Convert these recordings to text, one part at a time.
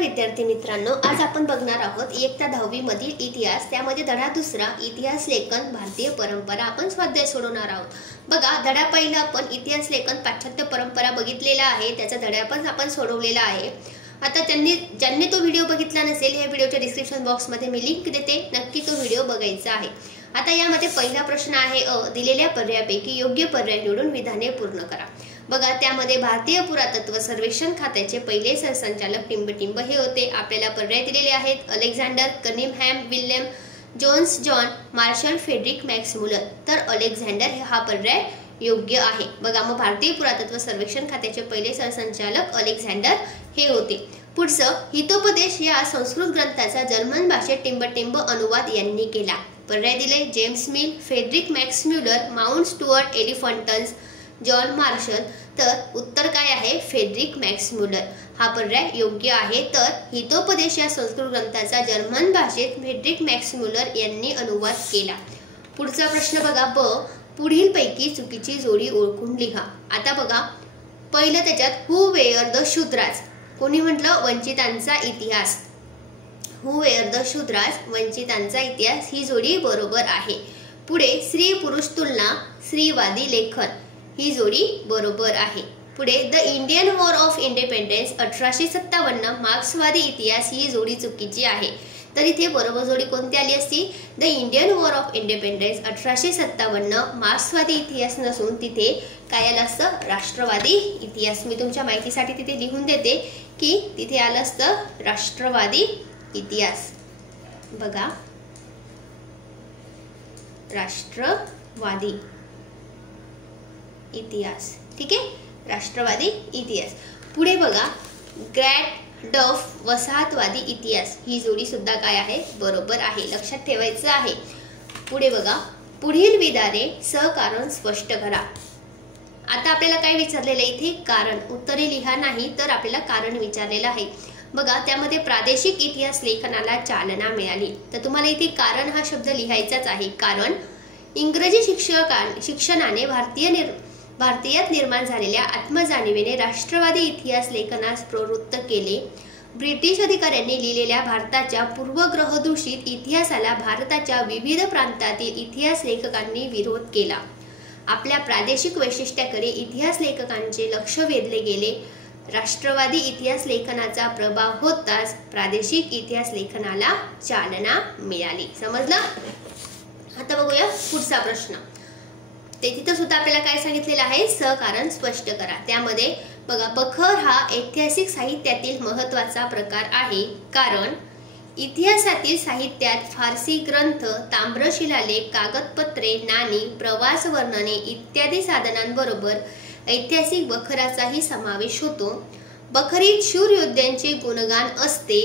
विद्यार्थी मित्रांनो, आज आपण बघणार आहोत इयत्ता 10वी मधील इतिहास, त्यामध्ये धडा दुसरा इतिहास लेखन भारतीय परंपरा आपण स्वाध्याय सोडवणार आहोत। बघा, धडा पहिला आपण इतिहास लेखन पाश्चात्य परंपरा बघितलेला आहे, त्याचा धडा पण आपण सोडवलेला आहे। आता ज्यांनी तो व्हिडिओ बघितला नसेल, या व्हिडिओच्या डिस्क्रिप्शन बॉक्स मध्ये मी लिंक देते, नक्की तो व्हिडिओ बघायचा आहे। आता यामध्ये पहिला प्रश्न आहे दिलेल्या पर्यायापैकी योग्य पर्याय निवडून विधाने पूर्ण करा। बघा, त्यामध्ये भारतीय पुरातत्व सर्वेक्षण खात्याचे पहिले सरसंचालक टिंबटिंब हे होते। आपल्याला पर्याय दिलेले आहेत Alexander, Cunningham, William Jones, John Marshall, Friedrich Max Muller. तर अलेक्झांडर हा पर्याय योग्य आहे। बघा, मग भारतीय पुरातत्व सर्वेक्षण खात्याचे पहिले सरसंचालक अलेक्झांडर हे होते। पुढचं, हितोपदेश या संस्कृत ग्रंथाचा जर्मन भाषेत टिंबटिंब अनुवाद यांनी केला। पर्याय दिले James Mill, Frederick Max Muller, Mount Stuart Elphinstone, John Marshall. तर उत्तर काय आहे? फ्रेडरिक मॅक्स म्युलर हा पर्याय योग्य आहे। तर हितोपदेश या संस्कृत ग्रंथाचा जर्मन भाषेत फ्रेडरिक मॅक्स म्युलर यांनी अनुवाद केला। पुढचा प्रश्न बघा, पुढील पैकी चुकीची जोडी ओळखून लिहा। आता बघा, पहिलं त्याच्यात हु वेअर द शूद्रास, कोणी म्हटलं? वंचितांचा इतिहास। हु वेअर द शूद्रास, वंचितांचा इतिहास, ही जोडी बरोबर आहे। पुढे स्त्री पुरुष तुलना, स्त्रीवादी लेखन, ही जोडी बरोबर आहे। पुढे the Indian war of independence 1857, मार्क्सवादी इतिहास, ही जोडी चुकीची आहे। तर इथे बरोबर जोडी कोणती आली असती? The Indian war of independence 1857 मार्क्सवादी इतिहास नसून तिथे काय आलं असतं? राष्ट्रवादी इतिहास। मी तुमच्या माहितीसाठी तिथे लिहून देते की तिथे आलं असतं राष्ट्रवादी इतिहास। बघा, राष्ट्रवादी इतिहास, ठीक आहे, राष्ट्रवादी इतिहास। पुढे बघा, ग्रॅट डफ वसाहतवादी इतिहास, ही जोडी सुद्धा काय आहे? बरोबर आहे, लक्षात ठेवायचं आहे। पुढे बघा, पुढील विधाने सहकारण स्पष्ट करा। आता आपल्याला काय विचारलेलं आहे इथे? कारण। उत्तरे लिहा नाही, तर आपल्याला कारण विचारलेलं आहे। बघा, त्यामध्ये प्रादेशिक इतिहास लेखनाला चालना मिळाली, तर तुम्हाला इथे कारण हा शब्द लिहायचाच आहे। कारण इंग्रजी शिक्षणाने भारतीयात निर्माण झालेल्या आत्मजाणीवेने राष्ट्रवादी इतिहास लेखनास प्रवृत्त केले। ब्रिटिश अधिकाऱ्यांनी लिहिलेल्या भारताच्या पूर्वग्रहदूषित इतिहासाला भारताच्या विविध प्रांतातील इतिहास लेखकांनी विरोध केला। आपल्या प्रादेशिक वैशिष्ट्याकडे इतिहास लेखकांचे लक्ष वेधले गेले। राष्ट्रवादी इतिहास लेखनाचा प्रभाव होताच प्रादेशिक इतिहास लेखनाला चालना मिळाली। समजलं? आता बघूया पुढचा प्रश्न। तिथं सुद्धा आपल्याला काय सांगितलेलं आहे? सहकारण स्पष्ट करा। त्यामध्ये बघा, बखर हा ऐतिहासिक साहित्यातील महत्त्वाचा प्रकार आहे, कारण इतिहासातील साहित्यात फारसी ग्रंथ, ताम्रशिलालेख, कागदपत्रे, नाणी, प्रवास वर्णने इत्यादी साधनांबरोबर ऐतिहासिक बखराचाही समावेश होतो। बखरीत शूर योद्ध्यांचे गुणगान असते,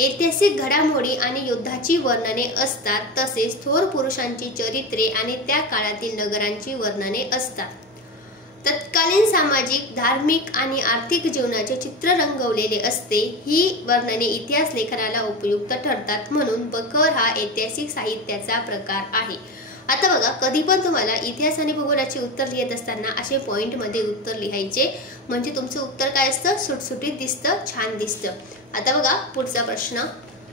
ऐतिहासिक घडामोडी आणि युद्धाची वर्णने असतात, तसेच थोर पुरुषांची चरित्रे आणि त्या काळातील नगरांची वर्णने असतात। तत्कालीन सामाजिक, धार्मिक आणि आर्थिक जीवनाचे चित्र रंगवलेले असते। ही वर्णने इतिहास लेखनाला उपयुक्त ठरतात, म्हणून बखर हा ऐतिहासिक साहित्याचा प्रकार आहे। आता बघा, कधी पण तुम्हाला इतिहास आणि भूगोलाचे उत्तर लिहित असताना असे पॉइंट मध्ये उत्तर लिहायचे, म्हणजे तुमचं उत्तर काय असतं? सुटसुटीत दिसतं, छान दिसतं। आता बघा पुढचा प्रश्न।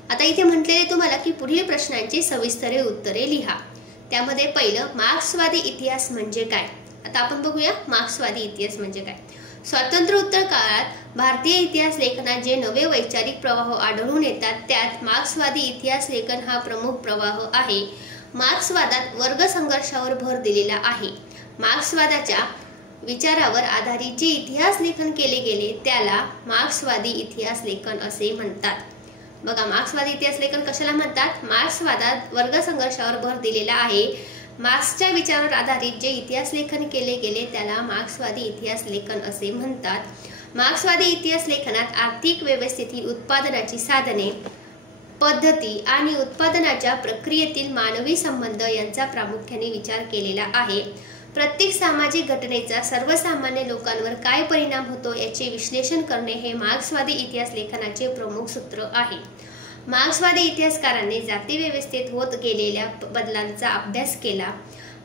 आता इथे म्हटलेले तुम्हाला की पुढील प्रश्नांची सविस्तर उत्तरे लिहा। त्यामध्ये पहिलं, मार्क्सवादी इतिहास म्हणजे काय? आता आपण बघूया मार्क्सवादी इतिहास म्हणजे काय। स्वातंत्र्योत्तर काळात भारतीय इतिहास लेखनात जे नवे वैचारिक प्रवाह आढळून येतात, त्यात मार्क्सवादी इतिहास लेखन हा प्रमुख प्रवाह आहे। मार्क्सवादात वर्ग संघर्षावर भर दिलेला आहे। मार्क्सवादाच्या विचारावर आधारित जे इतिहास लेखन केले गेले त्याला मार्क्सवादी इतिहास लेखन असे म्हणतात। बघा, मार्क्सवादी इतिहास लेखन कशाला म्हणतात? मार्क्सवादात वर्ग संघर्षावर भर दिलेला आहे। मार्क्सच्या विचारावर आधारित जे इतिहास लेखन केले गेले त्याला मार्क्सवादी इतिहास लेखन असे म्हणतात। मार्क्सवादी इतिहास लेखनात आर्थिक व्यवस्थेतील उत्पादनाची साधने, पद्धती आणि उत्पादनाच्या प्रक्रियेतील मानवी संबंध यांचा प्रामुख्याने विचार केलेला आहे। प्रत्येक सामाजिक घटनेचा सर्वसामान्य लोकांवर काय परिणाम होतो याचे विश्लेषण करणे हे मार्क्सवादी इतिहास लेखनाचे प्रमुख सूत्र आहे। मार्क्सवादी इतिहासकारांनी जाती व्यवस्थेत होत गेलेल्या बदलांचा अभ्यास केला।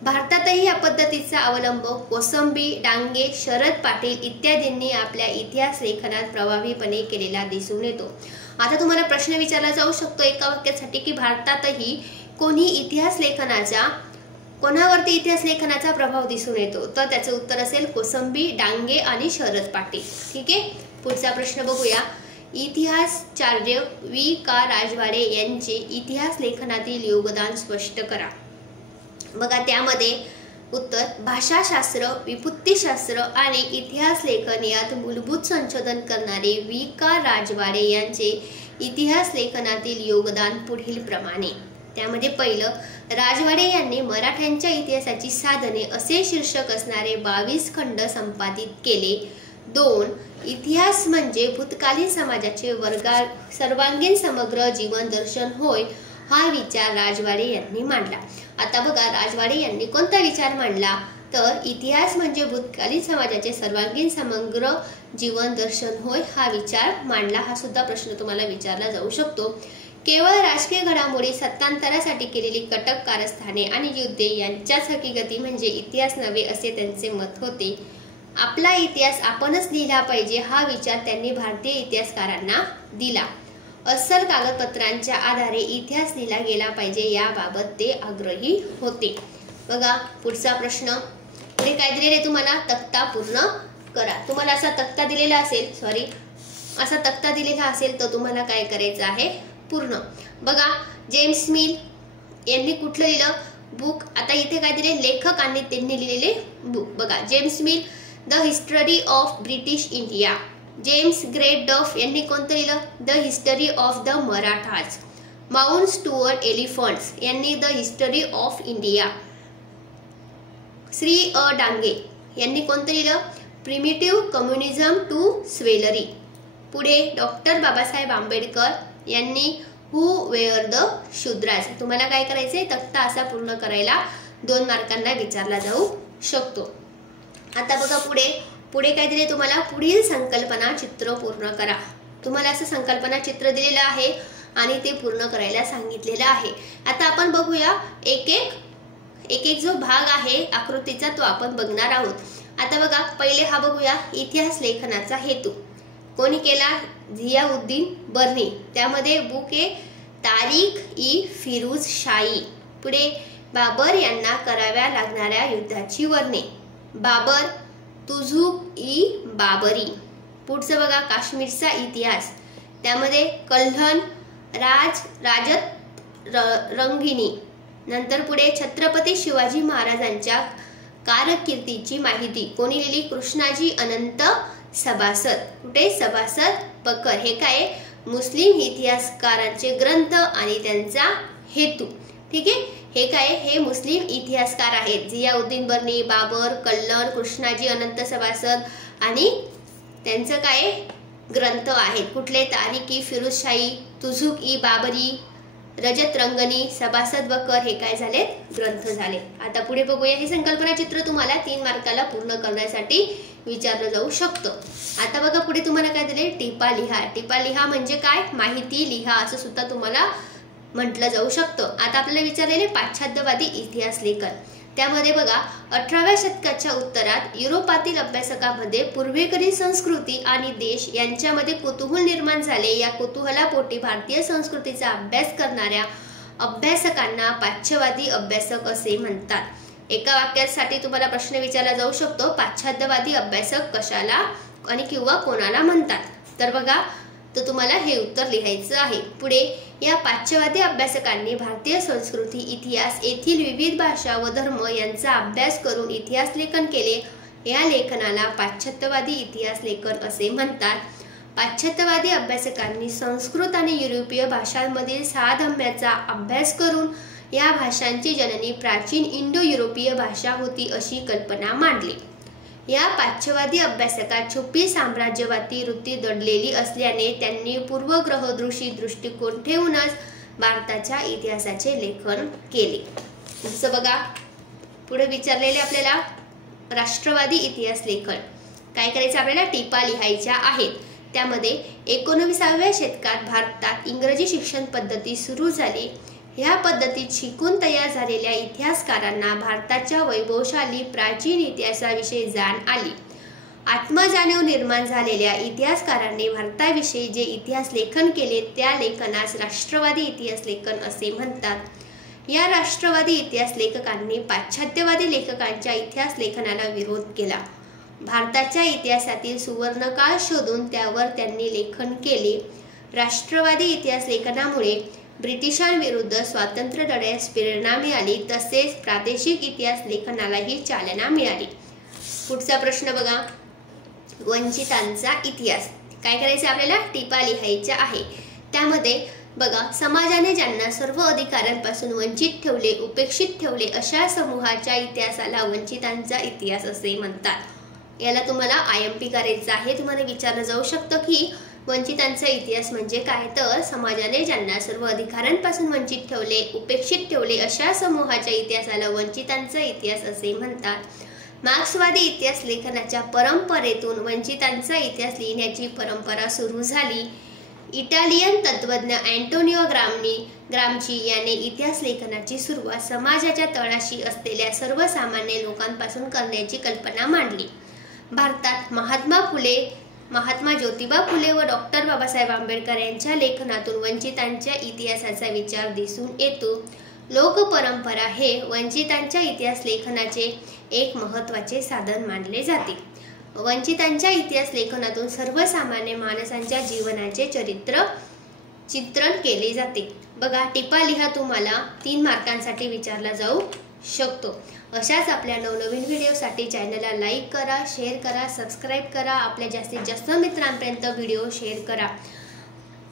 भारतातही या पद्धतीचा अवलंब कोसंबी, डांगे, शरद पाटील इत्यादींनी आपल्या इतिहास लेखनात प्रभावीपणे केलेला दिसून येतो. आता तुम्हाला प्रश्न विचारला जाऊ शकतो एका वाक्यासाठी की भारतातही कोणावरती इतिहास लेखनाचा प्रभाव दिसून येतो, तर त्याचं उत्तर असेल कोसंबी, डांगे आणि शरद पाटील. ठीक आहे, पुढचा प्रश्न बघूया. इतिहासचार्य वि.क. राजवाडे यांचे इतिहास लेखनातील योगदान स्पष्ट करा. बघा त्यामध्ये उत्तर भाषाशास्त्र, विभूतिशास्त्र आणि इतिहास लेखन यात मूलभूत संशोधन करणारे वि.क. राजवाडे यांचे इतिहास लेखनातील योगदान पुढील प्रमाणे. त्यामध्ये पहिलं, राजवाडे यांनी मराठ्यांच्या इतिहासाची साधने असे शीर्षक असणारे 22 खंड संपादित केले. 2. इतिहास म्हणजे भूतकालीन समाजाचे सर्वांगीण समग्र जीवन दर्शन होय, हा विचार राजवाडे यांनी मांडला. आता बघा राजवाडे यांनी कोणता विचार मांडला, तर इतिहास म्हणजे भूतकालीन समाजाचे सर्वांगीण समग्र जीवन दर्शन होय हा विचार मांडला. हा सुद्धा प्रश्न तुम्हाला विचारला जाऊ शकतो. केवळ राजकीय घडामोडी, सत्तांतरासाठी केलेली कटक कारस्थाने आणि युद्धे यांच्याच हकीकती म्हणजे इतिहास नव्हे असे त्यांचे मत होते. आपला इतिहास आपणच लिहिला पाहिजे हा विचार त्यांनी भारतीय इतिहासकारांना दिला. अस्सल कागदपत्रांच्या आधारे इतिहास लिहिला गेला पाहिजे याबाबत ते आग्रही होते. बघा पुढचा प्रश्न. पुढे काय दिलेले तुम्हाला, तक्ता पूर्ण करा. तुम्हाला असा तक्ता दिलेला असेल तर तुम्हाला काय करायचं आहे, पूर्ण. बघा जेम्स मिल यांनी कुठलं लिहिलं बुक. आता इथे काय दिले, लेखकांनी त्यांनी लिहिलेले बुक. बघा James Mill the history of British India. James Grant Duff यांनी कोणतं लिहिलं, the history of the Marathas. Mount Stuart Elphinstone यांनी the history of India. Shri Dange यांनी कोणतं लिहिलं, प्रिमिटिव्ह कम्युनिझम टू स्वेलरी. पुढे डॉक्टर बाबासाहेब आंबेडकर यांनी हू वेअर द शूद्राज. तुम्हाला काय करायचंय, तक्ता असा पूर्ण करायला 2 मार्कांना विचारला जाऊ शकतो. आता बघा पुढे काय दिले तुम्हाला, पुढील संकल्पना चित्र पूर्ण करा. तुम्हाला असं संकल्पना चित्र दिलेलं आहे आणि ते पूर्ण करायला सांगितलेलं आहे. आता आपण बघूया एक जो भाग आहे आकृतीचा तो आपण बघणार आहोत. आता बघा पहिले हा बघूया, इतिहास लेखनाचा हेतू कोणी केला, झियाउद्दीन बर्नी. त्यामध्ये बुक आहे तारीख-ई-फिरोज शाही. पुढे बाबर यांना कराव्या लागणाऱ्या युद्धाची वर्णे, बाबर तुझुक-ई-बाबरी. पुढचं बघा काश्मीरचा इतिहास. त्यामध्ये कल्हण राजत रंगिणी. नंतर पुढे छत्रपती शिवाजी महाराजांच्या कारकिर्दीची माहिती कोणी लिहिली, कृष्णाजी अनंत सभासद. कुठे, सभासद बकर. हे काय, मुस्लिम इतिहासकारांचे ग्रंथ आणि त्यांचा हेतू. ठीक आहे, हे काय, हे मुस्लिम इतिहासकार आहेत, झियाउद्दीन बर्नी, बाबर, कल्हण, कृष्णाजी अनंत सभासद आणि त्यांचं काय ग्रंथ आहेत. कुठले, तारीख-ई-फिरोजशाही, तुझुक-ई-बाबरी, रजत रंगनी, सभासद बकर. हे काय झाले, ग्रंथ झाले. आता पुढे बघूया, हे संकल्पना चित्र तुम्हाला 3 मार्काला पूर्ण करण्यासाठी विचारलं जाऊ शकतं. आता बघा पुढे तुम्हाला काय दिले, टिपा लिहा. टिपा लिहा म्हणजे काय, माहिती लिहा असं सुद्धा तुम्हाला म्हटलं जाऊ शकतं. आता आपल्याला विचारलेले पाश्चात्यवादी इतिहास लेखन. त्यामध्ये बघा 18व्या शतकाच्या उत्तरात युरोपातील अभ्यासकांमध्ये पूर्वेकडील संस्कृती आणि देश यांच्यामध्ये कुतूहल निर्माण झाले. या कुतूहलापोटी भारतीय संस्कृतीचा अभ्यास करणाऱ्या अभ्यासकांना पाश्चात्यवादी अभ्यासक असे म्हणतात. एका वाक्यासाठी तुम्हाला प्रश्न विचारला जाऊ शकतो, पाश्चात्यवादी अभ्यासक कशाला आणि किंवा कोणाला म्हणतात. तर बघा तर तुम्हाला हे उत्तर लिहायचं आहे. पुढे या पाश्चात्यवादी अभ्यासकांनी भारतीय संस्कृती, इतिहास, येथील विविध भाषा व धर्म यांचा अभ्यास करून इतिहास लेखन केले. या लेखनाला पाश्चात्यवादी इतिहास लेखन असे म्हणतात. पाश्चात्यवादी अभ्यासकांनी संस्कृत आणि युरोपीय भाषांमधील साधम्याचा अभ्यास करून या भाषांची जननी प्राचीन इंडो युरोपीय भाषा होती अशी कल्पना मांडली. या पाश्चात्यवादी अभ्यासकात छुपी साम्राज्यवादी वृत्ती दडलेली असल्याने त्यांनी पूर्वग्रहदृशी दृष्टिकोन ठेवूनच भारताच्या इतिहासाचे लेखन केले. जसं बघा पुढे विचारलेले आपल्याला राष्ट्रवादी इतिहास लेखन. काय करायचं, आपल्याला टिपा लिहायच्या आहेत. त्यामध्ये 19व्या शतकात भारतात इंग्रजी शिक्षण पद्धती सुरू झाली. ह्या पद्धतीत शिकून तयार झालेल्या इतिहासकारांना भारताच्या वैभवशाली प्राचीन इतिहासाविषयी जाण आली. आत्मजाणीव निर्माण झालेल्या इतिहासकारांनी भारताविषयी जे इतिहास लेखन केले त्या लेखनास राष्ट्रवादी इतिहास लेखन असे म्हणतात. या राष्ट्रवादी इतिहास लेखकांनी पाश्चात्यवादी लेखकांच्या इतिहास लेखनाला विरोध केला. भारताच्या इतिहासातील सुवर्णकाळ शोधून त्यावर त्यांनी लेखन केले. राष्ट्रवादी इतिहास लेखनामुळे ब्रिटिशांविरुद्ध स्वातंत्र्य लढ्यास प्रेरणा मिळाली, तसेच प्रादेशिक इतिहास लेखनालाही चालना मिळाली. पुढचा प्रश्न बघा, वंचितांचा इतिहास. काय करायचं आपल्याला? टिपा लिहायच्या आहे. त्यामध्ये बघा, समाजाने ज्यांना सर्व अधिकारांपासून वंचित ठेवले, उपेक्षित ठेवले अशा समूहाच्या इतिहासाला वंचितांचा इतिहास असे म्हणतात. याला तुम्हाला IMP करायचं आहे. तुम्हाला विचारलं जाऊ शकतं की वंचितांचा इतिहास म्हणजे काय? तर समाजाने ज्यांना सर्व अधिकारांपासून वंचित ठेवले, उपेक्षित ठेवले अशा समूहाच्या इतिहासाला वंचितांचा इतिहास असे म्हणतात. मार्क्सवादी इतिहास लेखनाच्या परंपरेतून वंचितांचा इतिहास लिहिण्याची परंपरा सुरू झाली. इटालियन तत्त्वज्ञ अँटोनिओ ग्रामची याने इतिहास लेखनाची सुरुवात समाजाच्या तळाशी असलेल्या सर्वसामान्य लोकांपासून करण्याची कल्पना मांडली. भारतात महात्मा ज्योतिबा फुले व डॉक्टर बाबासाहेब आंबेडकर यांच्या लेखनातून वंचितांच्या इतिहासाचा विचार दिसून येतो. लोकपरंपरा हे वंचितांच्या इतिहास लेखनाचे एक महत्त्वाचे साधन मानले जाते. वंचितांच्या इतिहास लेखनातून सर्वसामान्य माणसांच्या जीवनाचे चित्रण केले जाते. बघा, टिपा लिहा. तुम्हाला 3 मार्कांसाठी विचारला जाऊ शकतो. अशाच आपल्या नवनवीन व्हिडिओसाठी चॅनलला लाईक करा, शेअर करा, सबस्क्राईब करा. आपल्या जास्तीत जास्त मित्रांपर्यंत व्हिडिओ शेअर करा.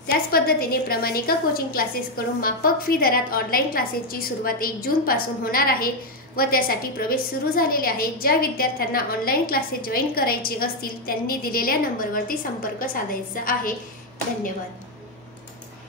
त्याच पद्धतीने प्रमाणिका कोचिंग क्लासेसकडून माफक फी दरात ऑनलाईन क्लासेसची सुरुवात 1 जूनपासून होणार आहे व त्यासाठी प्रवेश सुरू झालेले आहे. ज्या विद्यार्थ्यांना ऑनलाईन क्लासेस जॉईन करायचे असतील त्यांनी दिलेल्या नंबरवरती संपर्क साधायचा आहे. धन्यवाद.